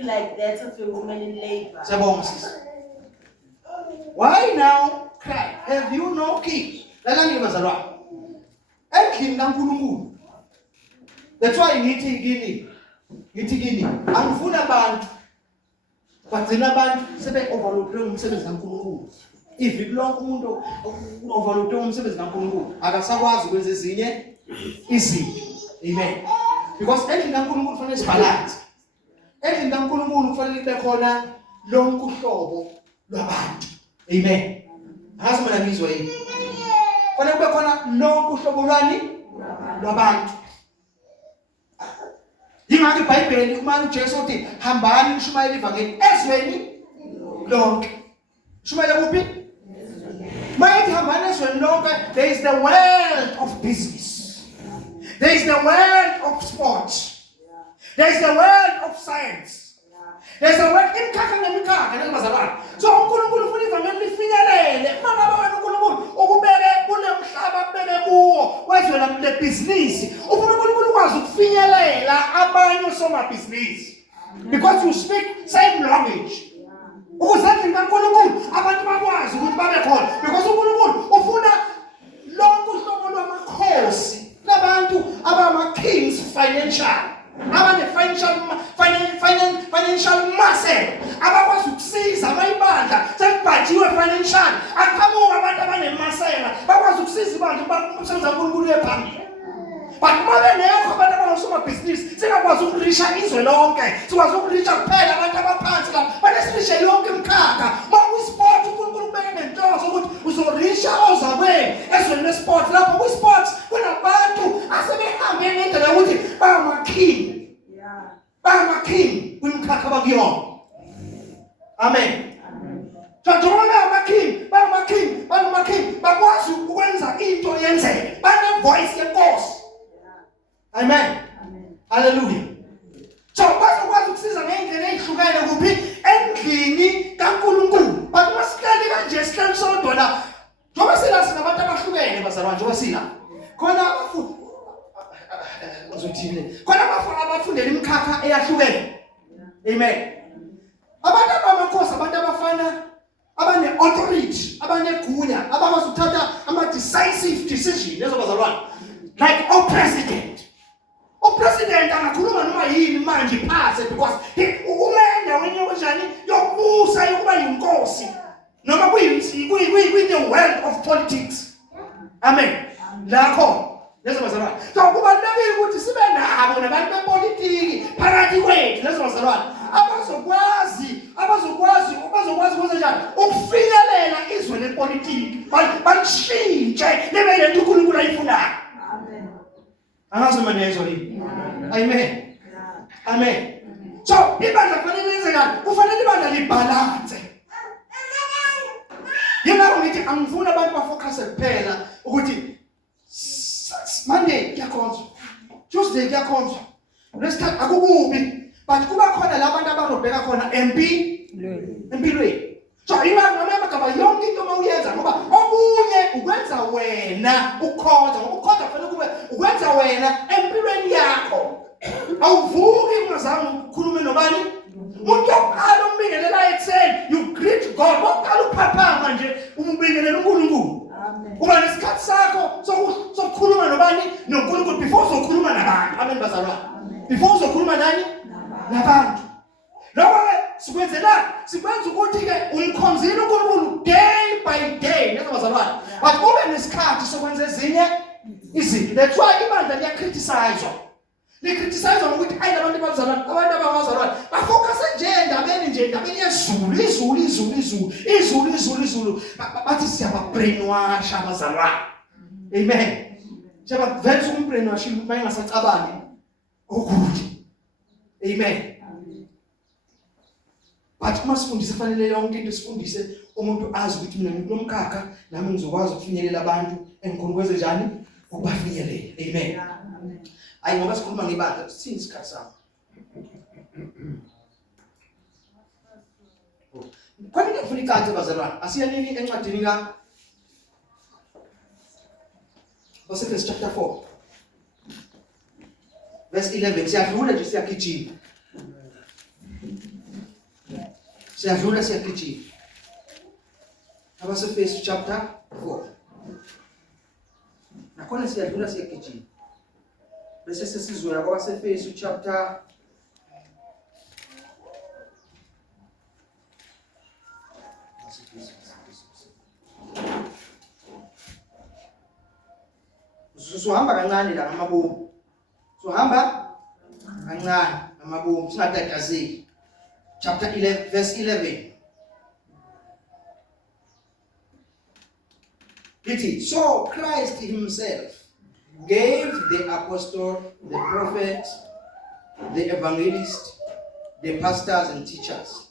feel like that of a woman in labor. Why now cry? Have you no kids? That's why ngithi kini angifuna abantu bagcina abantu sebe overload umsebenzi kaNkulunkulu. If lonke umuntu overload umsebenzi kaNkulunkulu akasakwazi ukwenza ezinye izinto. Amen. Because endlini kaNkulunkulu kufanele sibalance. Endlini kaNkulunkulu kufanele kube khona lonke uhlobo lwabantu. Amen. Hasa mina ngizwa yini? Kufanele kube khona lonke uhlobo lwabantu. Yingakho iBhayibheli uma uJesu uthi hambani nishumayele ivangeli ezweni lonke. Shumayele kuphi? Mayithi hambani ezweni lonke, there is the world of business. There is the world of sports. There is the world of science. There is the world imkhakha ngemazalwane. So uNkulunkulu ufuna ivangeli lifinyelele. Mama baba uNkulunkulu ukubeke kule mhlaba kubeke kuwo wezwe lebusiness. Ufuna uNkulunkulu ukwazi ukufinyelela abanye osomabhizinisi. Because you speak same language. Ukuzendlini kaNkulunkulu abantu bakwazi ukuthi babe khona. Because uNkulunkulu ufuna lonke uhlobo lwamakhosi labantu abama-kings financial. Financial muscle abakwazi ukusiza abayibandla sekubhajiwe financial aqhamuka abantu abanemasela bakwazi ukusiza ibandla umsebenzi kaNkulunkulu ephambili. But manje nekho abantu abangosomabhizinisi singakwazi ukurisha izwe lonke, sikwazi ukurisha kuphela abantu abaphansi la, banesirishe lonke imkhakha. Makuyisport uNkulunkulu ubeke nenhloso ukuthi uzorisha ozakwenu ezweni lesport. Lapho kwisport kunabantu asebehambe ngendlela yokuthi bangamaking. Bangamaking kwimkhakha abakuyona. Amen. Bangamaking bakwazi ukwenza into yenzeke. Bane-voice yenkosi. Amen. Hallelujah. So bazokwazi ukusiza ngendlela ezihlukene kuphi endlini kaNkulunkulu. But masihlale kanje sihlale sodwa la. Njoba sina sinabantu abahlukene bazalwane, njoba sina khona abafundi khona abafundela imkhakha eyahlukene. Amen. Abantu abamakhosi, abantu abafana abane-authority, abanegunya, abakwazi ukuthatha ama-decisive decision lezo bazalwane. Like president. Upresident angakhuluma noma yini manje phase because umenda wenye kanjani yokubusa yokuba yinkosi noma kwi-the world of politics. Amen. Lakho lezo bazalwane. So kubalulekile ukuthi sibe nabo nabantu bepolitiki phakathi kwethu lezo bazalwane abazokwazi ukwenza njani ukufinyelela izwe lepolitiki balishintshe libe lento uNkulunkulu ayifunayo. Angazi manje yezo yini. Amen. Amen. So ibandla kufanele lenzekani? Kufanele ibandla libalance. Yena ngithi angifuna abantu bafocus kuphela ukuthi Monday kuyakhonzwa, Tuesday kuyakhonzwa, Wednesday akukubi, but kuba khona labantu abazobheka khona empilweni. So imagaba yonke into mawuyenza ngoba okunye ukwenza wena ukhonza, ngoba ukhonza kufanele kube ukwenza wena empilweni yakho. Awuvuki ungazange ukukhulume nobani. Umuntu oqala umbingelela ekuseni, you greet God. Oqala uphaphama nje umbingelela uNkulunkulu. Amen. Uba nesikhathi sakho sokukhuluma nobani noNkulunkulu before uzokhuluma nabantu. Amen bazalwane. Before uzokhuluma nani? Nabantu. Lokho sikwenzela sikwenza ukuthi ke umkhonzile uNkulunkulu day by day lezo bazalwane. But ube nesikhathi sokwenza ezinye izinto. That's why ibandla liyakritisizwa. Likritisizwa ngokuthi abantu bazalwane, abantu abazalwane bafocus endabeni izulu. Bathi siyaba-brainwash abazalwane. Amen. Siyaba-venza umbrainwash bayingasacabangi ukuthi. Amen. But uma sifundise fanele yonke into sifundise umuntu azi ukuthi mina ngikulomkhakha nami ngizokwazi ukufinyelela abantu engikhona kwenze njani ukubafinyelela. Amen. Hayi ngoba sikhuluma ngebandla sithini isikhathi sakho. Kwani ngifuna ikanti bazalwane asiya nini encwadini ka Ephesians chapter 4 verse 11 siyadlula nje siyagijima. Siyadlula siyagijima. Abase-Efesu chapter 4. Nakhona siyadlula siyagijima. Bese sesizwela kwabase-Efesu chapter Suhamba kancane la ngamabomu. Suhamba kancane ngamabomu singatatazeki. Chapter 11 verse 11. It is so Christ himself gave the apostle, the prophet, the evangelist, the pastors and teachers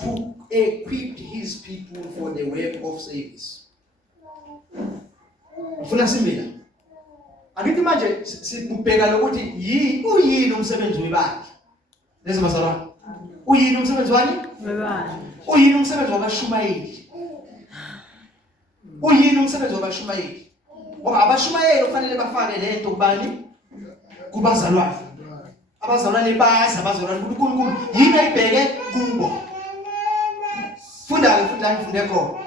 to equip his people for the work of service. Ufuna simila. Angithi manje sibubheka lokuthi uyini umsebenzi webandla. Lezi bazalwane. Uyini umsebenzi wani? Webandla. Uyini umsebenzi wabashumayeli? Uyini umsebenzi wabashumayeli? Ngoba abashumayeli kufanele bafake lento kubani? Kubazalwane. Abazalwane bayazi abazalwane uNkulunkulu yini ayibheke kubo. Funda khona.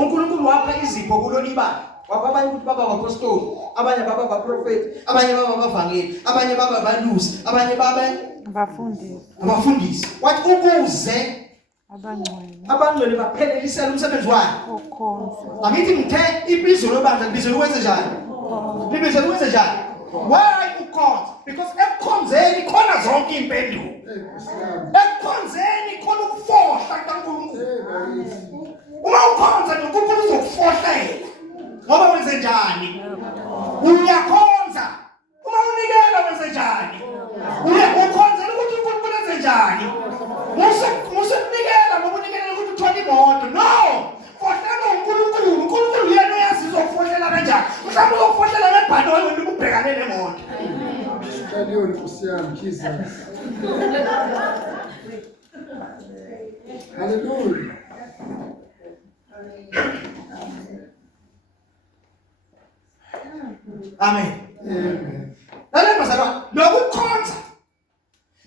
uNkulunkulu wapha izipho kulo libala. Wapha abanye ukuthi baba abapostoli, abanye baba abaprofeti, abanye baba abavangeli, abanye baba abalusi, abanye baba abafundisi. Wathi ukuze abangcwele baphelelisele umsebenzi wabo. Angithi ngithe ibizo lobandla libizo lokwenza njani? Libizo lokwenza njani? Why ukhonza? Because ekukhonzeni khona zonke impendulo. Ekukhonzeni khona ukufohla kaNkulunkulu. Uma ukhonza uNkulunkulu uzokufohlela. Ngoba wenze njani? Uyakhonza. Uma unikela wenze njani? Ukhonza ukuthi uNkulunkulu wenze njani? Musukunikela ngoba unikela ukuthi uthola imoto. No! Fohlela uNkulunkulu. uNkulunkulu yena uyazi uzokufohlela kanjani. Mhlawumbe uzokufohlela ngebhanoyi wena ubhekane nemoto. Kaliyo Nkosi yami Jesus. Hallelujah. Amen. Amen. Lalela bazalwane, lokukhonza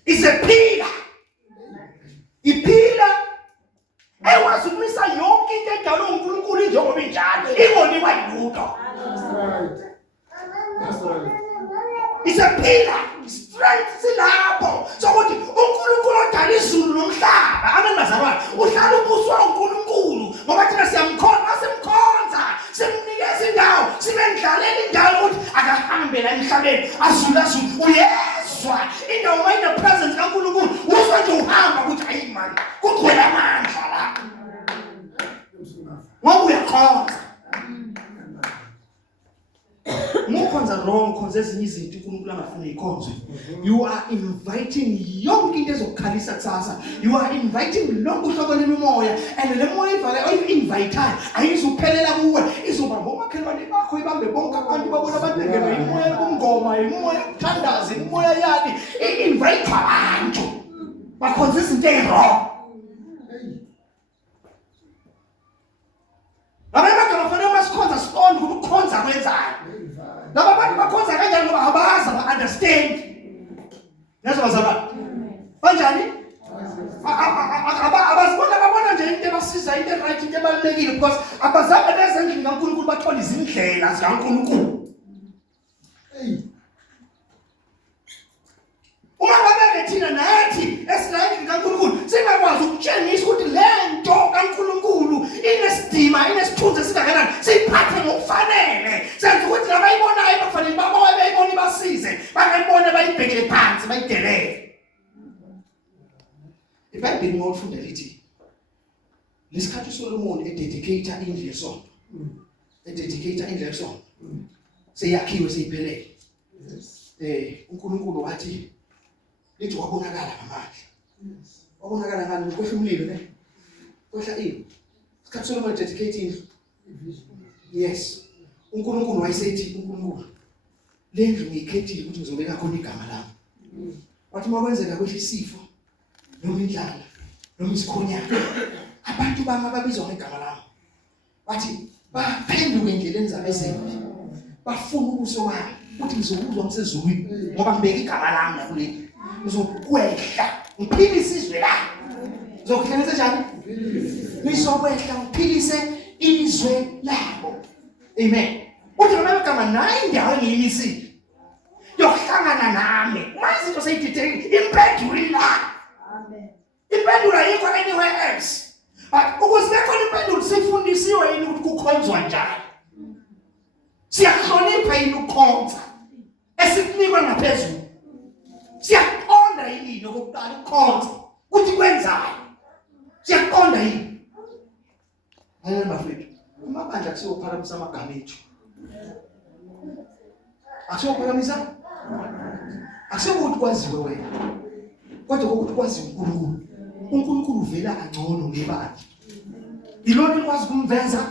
is a pillar. Iphila ewazi ukumisa yonke into edalwe uNkulunkulu njengoba injalo. Ingoniwa yilutho. That's right. That's right. It's a pillar. Strength silapho. So ukuthi uNkulunkulu odala izulu nomhlaba. Amen bazalwane. Uhlala ubuswa uNkulunkulu ngoba thina simkhonza, simnikeza indawo, simendlalela indawo ukuthi akahambe la emhlabeni azula. Uyezwa indawo mayine presence kaNkulunkulu. Uzwa nje uhamba ukuthi ayi manje kugcwele amandla la. Ngoba uyakhonza. Mukhonza wrong khonza ezinye izinto uNkulunkulu angafuni ikhonzwe. You are inviting yonke into ezokukhalisa kusasa. You are inviting lonke uhlobo lwemoya, and le moya ivale oyi-invitayo ayizuphelela kuwe, izoba ngomakhelwane bakho ibambe bonke abantu babona abantengelwe imoya yobungoma, imoya yokuthandaza, imoya yani i-invite abantu bakhonza izinto ezirong. Abemagama fanele masikhonza siqonde ukuthi ukukhonza kwenzani. Laba bantu bakhonza kanjani ngoba abazi ba-understand. Yazi bazalwane. Kanjani? Abazibona babona nje into ebasiza, into right, into ebalulekile because abazange beze endlini kaNkulunkulu bathole izindlela zikaNkulunkulu. Uma ngabe thina nathi esilayini kaNkulunkulu singakwazi ukutshengisa ukuthi le nto kaNkulunkulu inesidima, inesithunzi esingakanani, siyiphathe ngokufanele. Senze ukuthi labayibonayo bafanele baboye bayibone basize, bangayibone bayibhekele phansi bayidelele. iBhayibheli ngokufunda lithi lesikhathi uSolomon ededicate indlu yesonto. Ededicate indlu yesonto. Seyakhiwe seyiphelele. uNkulunkulu wathi lithi wabonakala ngamandla. Wabonakala ngani? Ukwehla umlilo ne? Kwehla ini? Isikhathi Solomon ededicate indlu. Yes. uNkulunkulu wayesethi uNkulunkulu le ndlu ngiyikhethile ukuthi ngizobeka khona igama lami. Wathi makwenzeka kwehla isifo noma indlala noma isikhonyana, abantu bami ababizwa ngegama lami bathi baphenduke endleleni zabo ezimbi, bafuna ubuso wami ukuthi ngizokuzwa ngisezulwini ngoba ngibeka igama lami la kuleli. Ngizokwehla ngiphile isizwe la Zokuhlanganisa njani? Ngizokwehla ngiphilise izwe labo. Amen. Uthi noma igama nayi indawo engiyimisile. Yokuhlangana nami. Manje into seyidideke impendulo ila. Amen. Impendulo ayikho anywhere else. But ukuze khona impendulo sifundisiwe yini ukuthi kukhonzwa njani. Siyahlonipha yini ukukhonza. Esikunikwa ngaphezulu. Siyaqonda yini okokuqala ukukhonza. Kuthi kwenzayo. Siyaqonda yini. Hayi bafethu. Amabandla kusiyophakamisa amagama ethu. Akusiyophakamisa? Akusiyokuthi kwaziwe wena. Kodwa ukuthi kwaziwe uNkulunkulu. uNkulunkulu uvela kangcono ngebandla. Ilona likwazi ukumveza.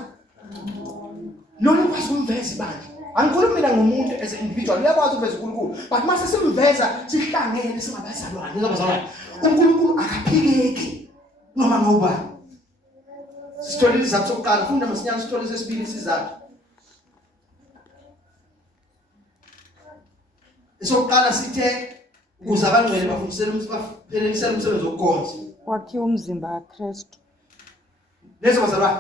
Lona likwazi ukumveza ibandla. Angikhulumi mina ngomuntu as an individual. Uyakwazi ukuveza uNkulunkulu. But mase simveza sihlangene singabazalwane. Ngizabazalwane. uNkulunkulu akaphikeki noma ngubani. Sithola izathu sokuqala, funda masinyane sithola sesibili isizathu. Esokuqala sithe ukuze abangcwele baphelelise umsebenzi wokukhonza. Wakhiwa umzimba kaKristu. Lezo bazalwane.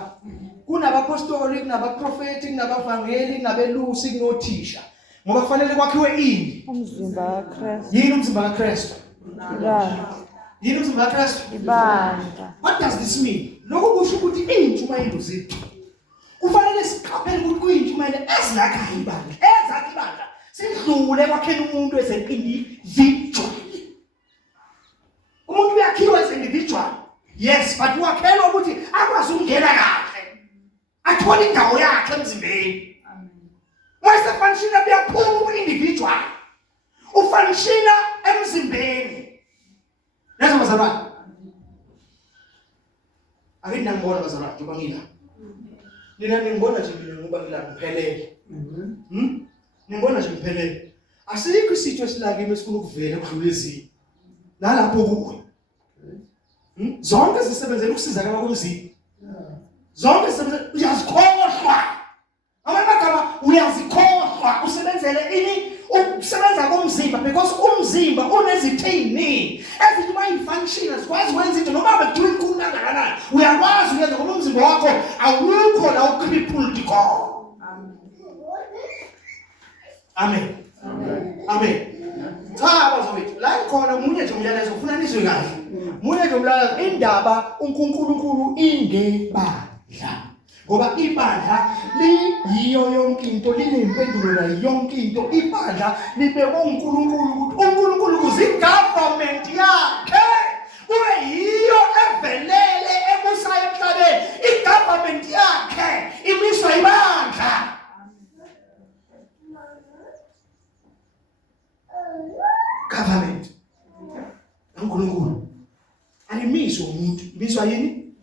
Kunabapostoli, kunabaprofeti, kunabavangeli, kunabelusi, kunothisha. Ngoba kufanele kwakhiwe ini? Umzimba kaKristu. Yini umzimba kaKristu? Ibandla. Yini umzimba kaKristu? Ibandla. What does this mean? Lokho kusho ukuthi intshumayelo zethu kufanele siqaphele ukuthi kuyintshumayelo ezinakhayo ibandla. Ezakhe ibandla sidlule kwakhela umuntu as an individual. Umuntu uyakhiwa as an individual. Yes, but wakhelwa ukuthi akwazi ukungena kahle. Athole indawo yakhe emzimbeni. Amen. Wase function uyaphuma ku-individual. Ufunctiona emzimbeni. Lezo bazalwane. Ayithi ngibona bazalwane njengoba ngila. Nina ngibona nje mina ngoba ngila ngiphelele. Ngibona nje ngiphelele. Asikho isitho esilakime esifuna ukuvela ukudlula ezinye. Nalapho kuwe. Zonke zisebenzela ukusizakala komzimba. Zonke zisebenzela uyazikhohlwa. Amagama uyazikhohlwa usebenzele ini ukusebenza komzimba because umzimba unezitho eziningi ezithi mayifunction sikwazi ukwenza into noma bekuthiwa inkulu kangakanani uyakwazi ukwenza ngoba umzimba wakho awukho la ucrippled khona. Amen. Amen. Cha bazowethu la ikhona umunye nje umyalezo ufuna nizwe kahle. Umunye nje umyalezo indaba uNkulunkulu ingebandla. Ngoba ibandla liyiyo yonke into linempendulo la yonke into. Ibandla libekwe uNkulunkulu ukuthi uNkulunkulu kuzigovernment yakhe kube yiyo evelele ebusayo emhlabeni. Igovernment yakhe imiswa ibandla. Government uNkulunkulu alimiswa umuntu imiswa yini?